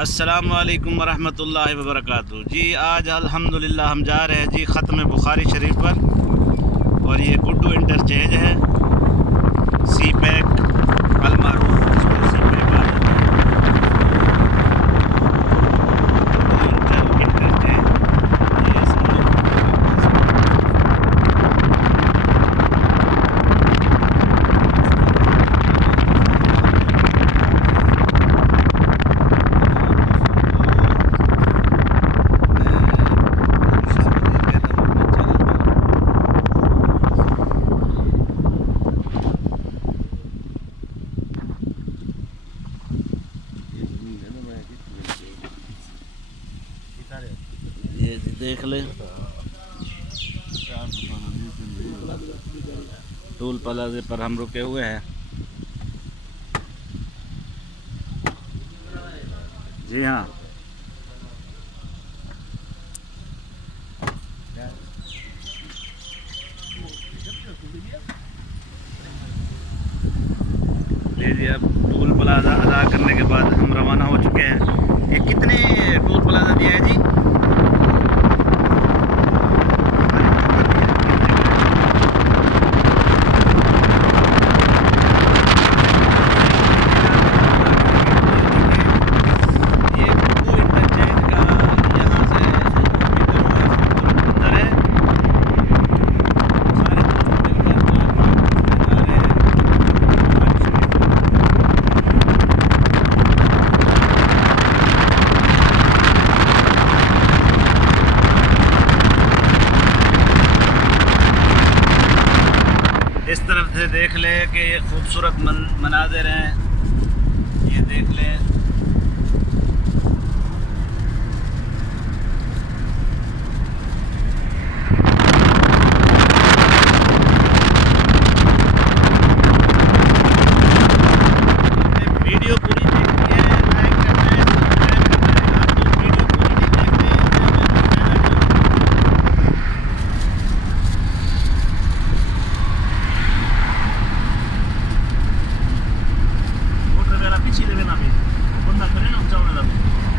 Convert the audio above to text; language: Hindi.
अस्सलामुअलैकुम वरहमतुल्लाहि वबरकातुहू। जी आज अल्हम्दुलिल्लाह हम जा रहे हैं जी ख़त्म बुखारी शरीफ पर, और ये गुड्डू इंटरचेंज है। सी पैक अलमारूफ, इसको सी पैक कहा जाता है। गुड्डू इंटरचेंज ये समझो। ये देख ले, टोल प्लाजे पर हम रुके हुए हैं। जी हाँ, लीजिए अब टोल प्लाजा अदा करने के बाद हम रवाना हो चुके हैं। ये कितने टोल प्लाजा दिया है जी? इस तरफ से देख ले कि ये खूबसूरत मनाज़िर हैं, ये देख लें। वीडियो पूरी देखनी है, लाइक करना है, सब्सक्राइब करना है। आप लोग वीडियो पूरी नहीं देखते हैं तो पीछे देवे ना, बंदा करे ना, ऊंचा होने लगे।